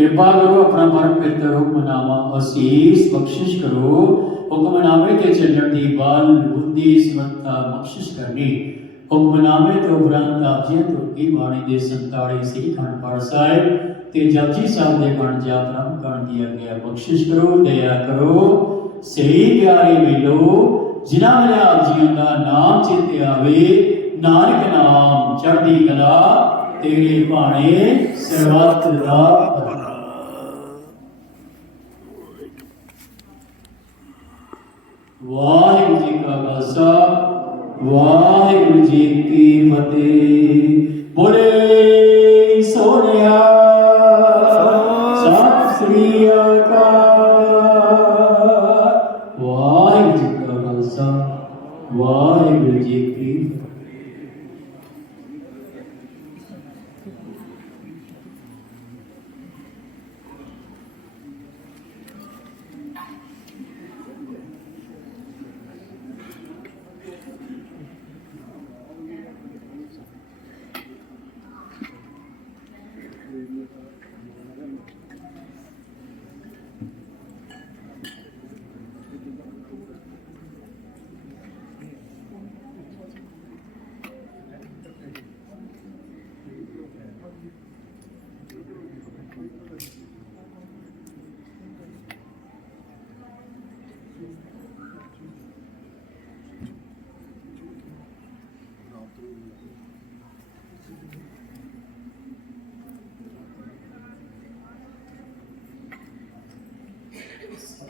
ਕਿਰਪਾ ਕਰੋ, ਆਪਣਾ ਪਰਮ ਪਿਤਰ ਹੁਕਮਨਾਮਾ ਅਸੀਸ, ਬਖਸ਼ਿਸ਼ ਕਰੋ। ਹੁਕਮਨਾਮੇ ਤੇ ਚੱਲਣ ਦੀ ਬਲ ਬੁੱਧੀ ਸਮਰੱਥਾ ਬਖਸ਼ਿਸ਼ ਕਰਨੀ। ਹੁਕਮਨਾਮੇ ਤੋਂ ਉਪਰੰਤ ਆਪ ਜੀ ਤੋਂ ਬਾਣੀ ਦੇ 47 ਸ੍ਰੀ ਖੰਡ ਪਾਠ ਸਾਹਿਬ ਤੇ ਜਪਜੀ ਸਾਹਿਬ ਦੇ ਬਣ ਜਾ ਪ੍ਰਮ ਕਰਨ ਦੀ ਆਗਿਆ ਬਖਸ਼ਿਸ਼ ਕਰੋ, ਦਇਆ ਕਰੋ। ਸਹੀ ਪਿਆਰੇ ਮਿਲੋ, ਜਿਨ੍ਹਾਂ ਵੇਲੇ ਆਪ ਜੀਆਂ ਦਾ ਨਾਮ ਚੇਤੇ ਆਵੇ, ਨਾਨਕ ਨਾਮ ਚੜ੍ਹਦੀ ਕਲਾ, ਤੇਰੇ ਭਾਣੇ ਸਰਬੱਤ ਦਾ ਵਾਹਿਗੁਰੂ ਜੀ ਕਾ ਖਾਲਸਾ, ਵਾਹਿਗੁਰੂ ਜੀ ਕੀ ਫਤਿਹ। ਬੋਲੇ ਸੋਨਿਆ ਸਤਿ ਸ੍ਰੀ ਅਕਾਲ। ਵਾਹਿਗੁਰੂ ਜੀ ਕਾ ਖਾਲਸਾ, ਵਾਹਿਗੁਰੂ ਜੀ ਕੀ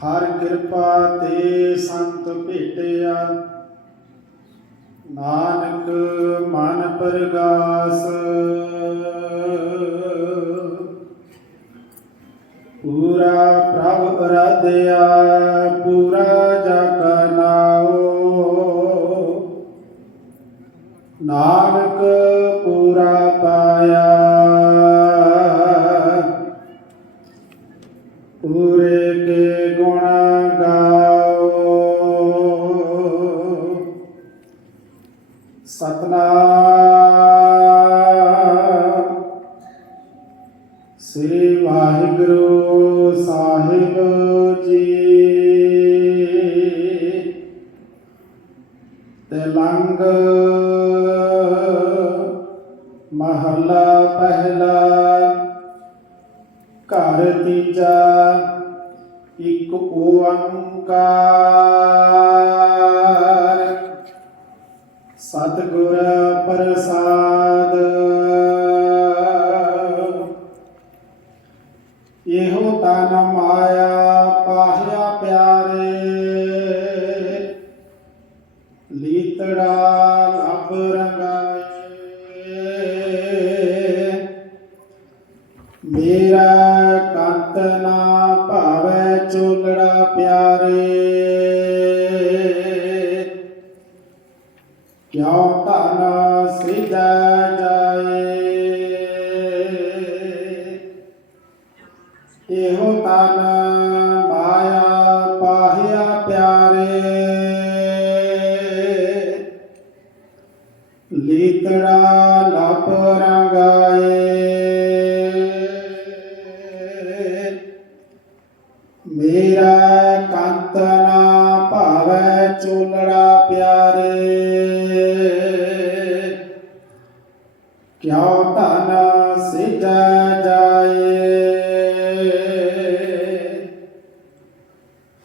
ਹਰ ਕਿਰਪਾ ਤੇ ਸੰਤ ਭੇਟਿਆ। ਨਾਨਕ ਮਨ ਪਰਗਾਸ। ਪੂਰਾ ਪ੍ਰਭ ਅਰਾਧਿਆ, ਪੂਰਾ ਜਗ ਨਾਓ। ਨਾਨਕ ਇਹੋ ਤਨ ਮਾਇਆ ਪਾਹਿਆ ਪਿਆਰੇ। ਲੀਤੜਾ ਲੱਭ ਰੰਗਾਏ। ਮੇਰਾ ਕੰਤ ਨਾ ਭਾਵੈ ਚੋਲੜਾ ਪਿਆਰੇ। ਕਿਉ ਧਨ ਸਿਜਾ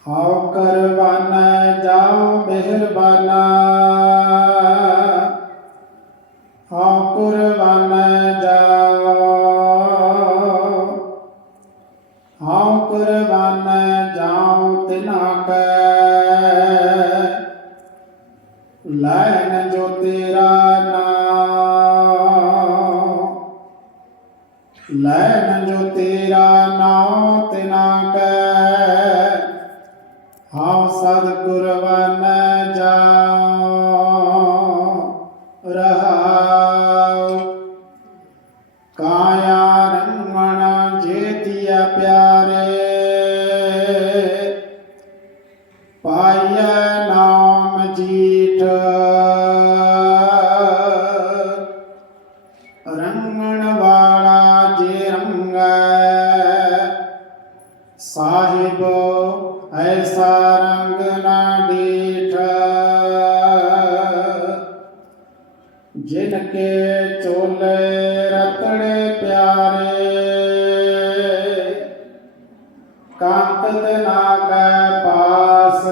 ਹਉ ਕਰਵਨ ਜਾਉ ਮਿਹਰਬਾਨਾ। ਹਉ ਕੁਰਬਾਨ ਜਾਉ ਹਉ ਕੁਰਬਾਨ ਜਾਉ ਤਿਨਾ ਕੈ ਲੈਣ ਜੋ ਤੇਰਾ ਨਾਮ। ਲੈਨ ਜੋ ਤੇਰਾ ਨਾਉ ਸਤਿਗੁਰ ਵਨ ਜਾਉ ਰਹਾਉ ਕਾਇਆ ਰੰਗਣ ਜੇਤੀਆ ਪਿਆਰੇ ਪਾਇਆ ਨਾਮ ਜੀ ਚੋਲੇ ਰਤੜੇ ਪਿਆਰੇ। ਕਾਂਤ ਤੇ ਨਾ ਕੈ ਪਾਸ।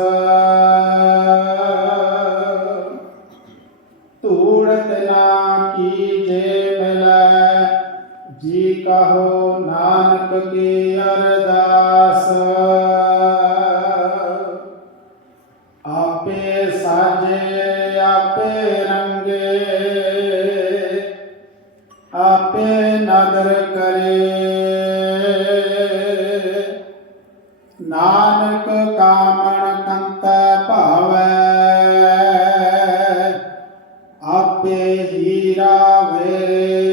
ਧੂੜਤ ਨਾ ਕੀ ਜੇ ਮਿਲੈ। ਜੀ ਕਹੋ ਨਾਨਕ ਕੀ ਵੇਰੇ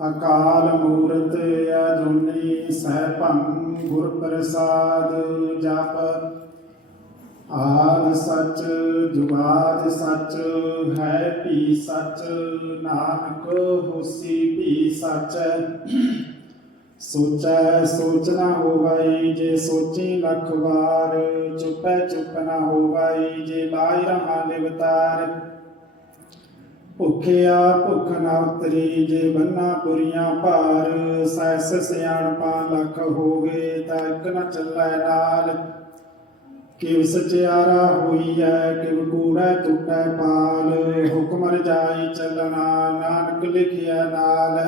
ਅਕਾਲ ਮੂਰਤ ਅਜੂਨੀ ਸੈਭੰ ਗੁਰ ਪ੍ਰਸਾਦ ਜਪ। ਆਦ ਸੱਚ ਜੁਗਾਦ ਸੱਚ, ਹੈ ਭੀ ਸੱਚ, ਨਾਨਕ ਹੋਸੀ ਭੀ ਸੱਚ। ਸੋਚੈ ਸੋਚ ਨਾ ਹੋਵਈ ਜੇ ਸੋਚੀ ਲੱਖ ਵਾਰ, ਚੁਪੈ ਚੁਪ ਨਾ ਹੋਵਈ ਜੇ ਲਾਇ ਰਹਾ ਨਿਵਤਾਰ। ਭੁਖਿਆ ਭੁਖ ਨਾ ਉਤਰੀ, ਜੇ ਬੰਨਾ ਪੁਰੀਆਂ ਭਾਰ ਸੈਸ ਸਿਆਣਪਾ ਲੱਖ ਹੋਗੇ ਤਾਂ ਇੱਕ ਨਾ ਚੱਲੈ ਨਾਲ। ਕਿਵ ਸਚਿਆਰਾ ਹੋਈ ਐ ਕਿਵ ਕੂੜਾ ਟੁੱਟੈ ਪਾਲ, ਹੁਕਮ ਰਜਾਈ ਚੱਲਣਾ, ਨਾਨਕ ਲਿਖਿਆ ਨਾਲ।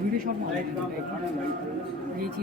ভিডিও শর্ট মারা গেছে দেখি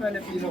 पहले पी लो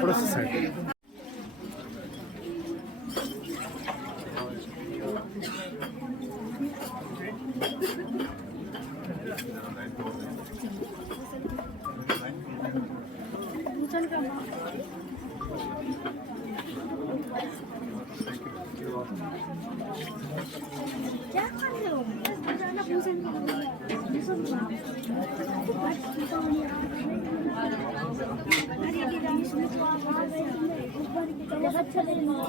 Processante. 确定吗？